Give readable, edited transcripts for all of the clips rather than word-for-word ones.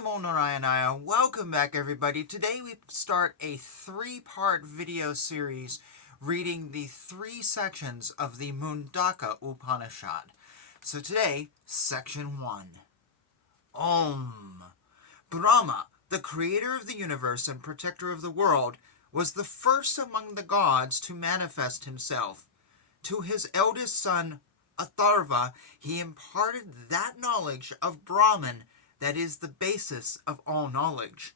Namo Narayanaya. Welcome back, everybody. Today we start a three-part video series reading the three sections of the Mundaka Upanishad. So today, section 1. Om. Brahma, the creator of the universe and protector of the world, was the first among the gods to manifest himself. To his eldest son, Atharva, he imparted that knowledge of Brahman that is the basis of all knowledge.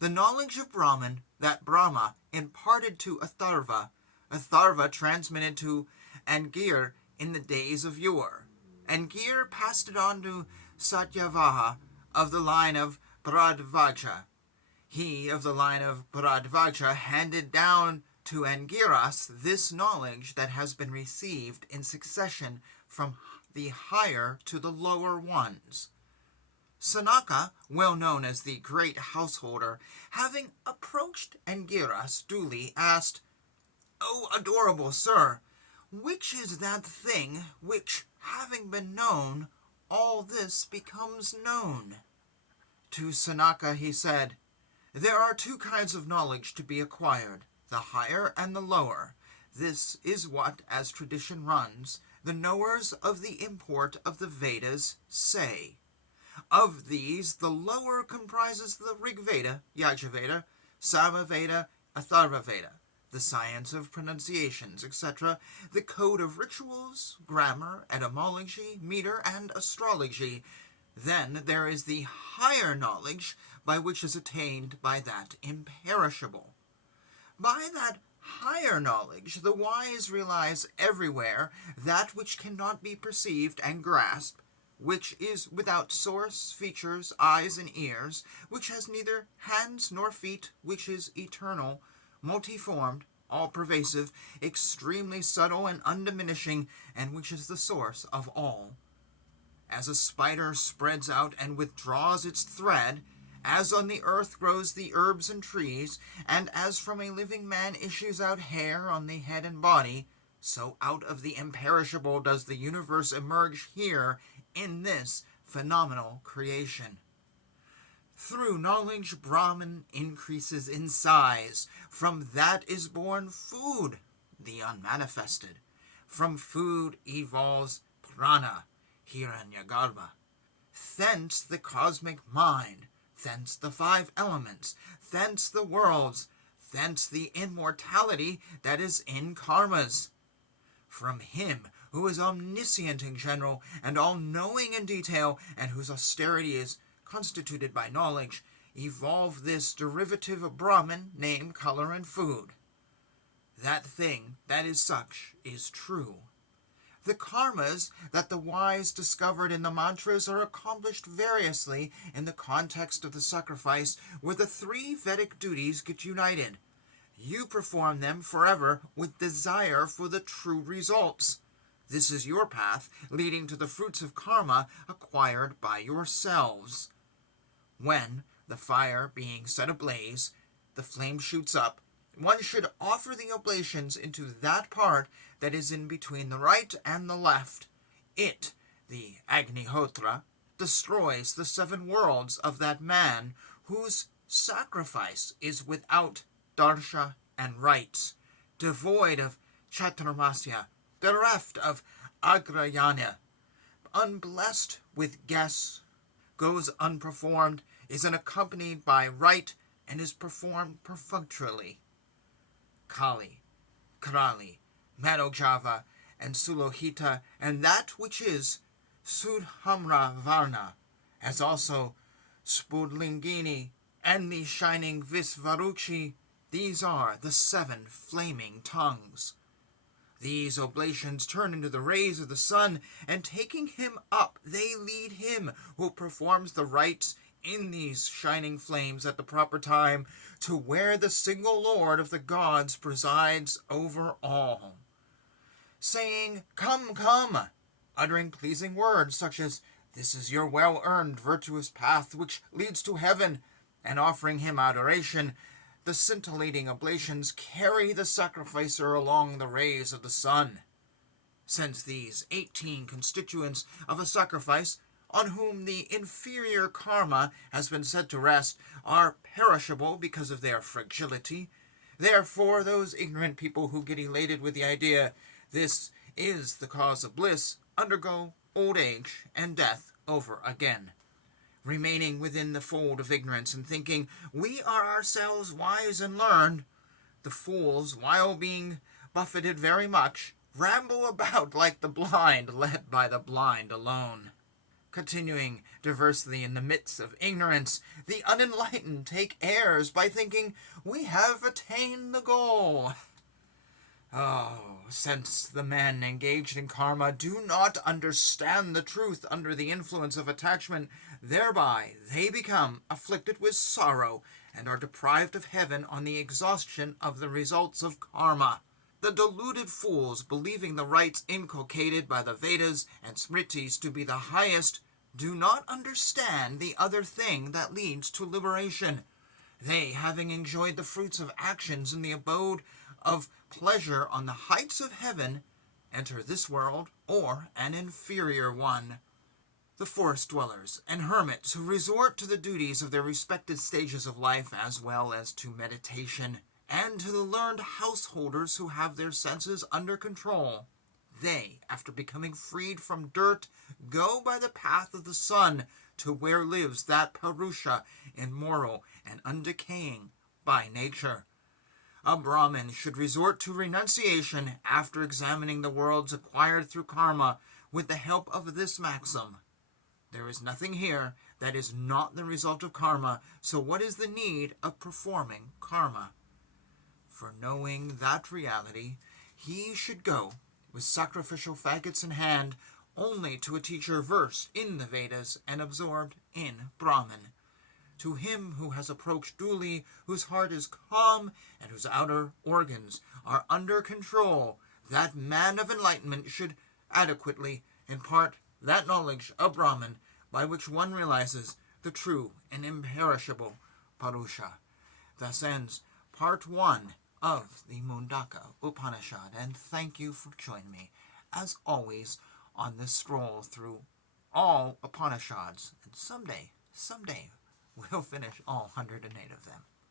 The knowledge of Brahman that Brahma imparted to Atharva, Atharva transmitted to Angir in the days of yore. Angir passed it on to Satyavaha of the line of Bharadvaja. He of the line of Bharadvaja handed down to Angiras this knowledge that has been received in succession from the higher to the lower ones. Sanaka, well known as the great householder, having approached Angiras duly, asked, "O adorable sir, which is that thing which, having been known, all this becomes known?" To Sanaka he said, "There are two kinds of knowledge to be acquired, the higher and the lower. This is what, as tradition runs, the knowers of the import of the Vedas say. Of these, the lower comprises the Rig Veda, Yajurveda, Samaveda, Atharvaveda, the science of pronunciations, etc., the code of rituals, grammar, etymology, meter, and astrology. Then there is the higher knowledge by which is attained by that imperishable. By that higher knowledge, the wise realize everywhere that which cannot be perceived and grasped, which is without source, features, eyes, and ears, which has neither hands nor feet, which is eternal, multiformed, all-pervasive, extremely subtle and undiminishing, and which is the source of all. As a spider spreads out and withdraws its thread, as on the earth grows the herbs and trees, and as from a living man issues out hair on the head and body, so out of the imperishable does the universe emerge here in this phenomenal creation. Through knowledge, Brahman increases in size. From that is born food, the unmanifested. From food evolves prana, Hiranyagarbha. Thence the cosmic mind, thence the five elements, thence the worlds, thence the immortality that is in karmas. From him who is omniscient in general and all-knowing in detail, and whose austerity is constituted by knowledge, evolve this derivative of Brahman, name, color, and food. That thing that is such is true. The karmas that the wise discovered in the mantras are accomplished variously in the context of the sacrifice, where the three Vedic duties get united. You perform them forever with desire for the true results. This is your path, leading to the fruits of karma acquired by yourselves. When, the fire being set ablaze, the flame shoots up, one should offer the oblations into that part that is in between the right and the left. It, the Agnihotra, destroys the 7 worlds of that man whose sacrifice is without darsha and rites, devoid of chaturmasya, bereft of agrayana, unblessed with guests, goes unperformed, is unaccompanied by rite, and is performed perfunctorily. Kali, Krali, Madhojava, and Sulohita, and that which is Sudhamra Varna, as also Spudlingini, and the shining Visvaruchi, these are the 7 flaming tongues. These oblations turn into the rays of the sun, and taking him up, they lead him who performs the rites in these shining flames at the proper time to where the single Lord of the gods presides over all. Saying, "Come, come," uttering pleasing words such as, "This is your well-earned virtuous path which leads to heaven," and offering him adoration, the scintillating oblations carry the sacrificer along the rays of the sun. Since these 18 constituents of a sacrifice on whom the inferior karma has been said to rest, are perishable because of their fragility. Therefore, those ignorant people who get elated with the idea this is the cause of bliss undergo old age and death over again, remaining within the fold of ignorance and thinking we are ourselves wise and learned. The fools, while being buffeted very much, ramble about like the blind, led by the blind alone. Continuing diversely in the midst of ignorance, the unenlightened take airs by thinking we have attained the goal. Oh, since the men engaged in karma do not understand the truth under the influence of attachment, thereby they become afflicted with sorrow and are deprived of heaven on the exhaustion of the results of karma. The deluded fools, believing the rites inculcated by the Vedas and Smritis to be the highest, do not understand the other thing that leads to liberation. They, having enjoyed the fruits of actions in the abode of pleasure on the heights of heaven, enter this world or an inferior one. The forest dwellers and hermits who resort to the duties of their respective stages of life as well as to meditation, and to the learned householders who have their senses under control. They, after becoming freed from dirt, go by the path of the sun to where lives that Purusha, immoral and undecaying by nature. A Brahmin should resort to renunciation after examining the worlds acquired through karma with the help of this maxim. There is nothing here that is not the result of karma, so what is the need of performing karma? For knowing that reality, he should go, with sacrificial faggots in hand, only to a teacher versed in the Vedas and absorbed in Brahman. To him who has approached duly, whose heart is calm, and whose outer organs are under control, that man of enlightenment should adequately impart that knowledge of Brahman by which one realizes the true and imperishable Purusha. Thus ends Part 1 of the Mundaka Upanishad, and thank you for joining me, as always, on this stroll through all Upanishads, and someday, we'll finish all 108 of them.